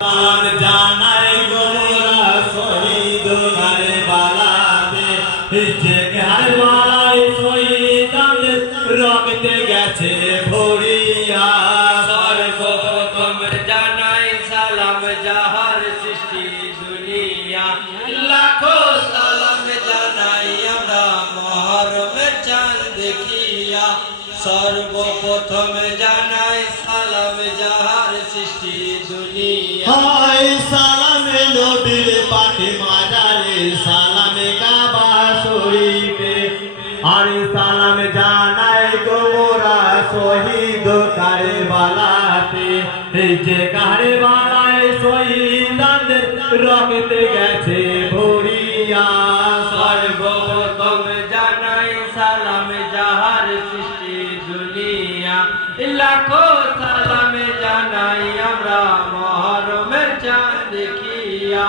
সালাম জানাই গোরা শহীদ কারবালাতে, যে কারবালায় শহীদদের রক্তে গেছে ভরিয়া। সর্বপ্রথম জানাই সালাম যাহার সৃষ্টি দুনিয়া, লাখো সালাম জানাই আমরা মহরমের চাঁদ দেখিয়া। সর্বপ্রথম জানাই সালাম যাহার সৃষ্টি দুনিয়া। হায় সালামে নবীর পাকে মাজারে, সালামে কাবা শরীফে, আর সালাম জানাই গোরা শহীদ কারবালাতে, যে কারবালায় শহীদদের রক্তে গেছে ভরিয়া। সর্বপ্রথম জানাই সালাম যাহার সৃষ্টি দুনিয়া, লাখো সালাম জানাই আমরা মহরমের চাঁদ দেখিয়া।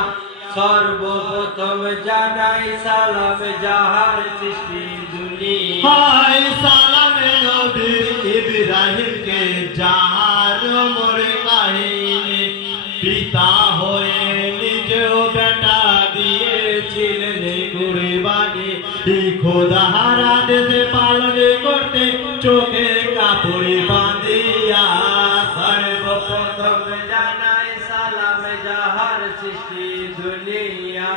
সর্বপ্রথম জানাই সালাম যাহার সৃষ্টি দুনিয়া। হায় সালামে নবীর ইব্রাহিমকে, যাহার মোরে কাহিনী, পিতা হয়ে নিজেও বেটা দিয়েছিলেন কুরবানি। খোদার আদেশে পালন করতে চোখে কাপড় বাঁধিয়া। সর্বপ্রথম জানাই সালাম যাহার সৃষ্টি দুনিয়া,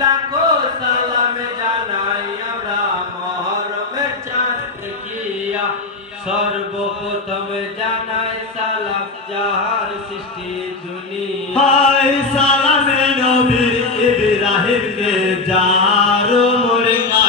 লাখো সালাম জানাই আমরা মহরমের চাঁদ দেখিয়া। সর্বপ্রথম জানাই সালাম যাহার সৃষ্টি দুনিয়া। হায় সালামে নবীর ইব্রাহিমকে, যাহার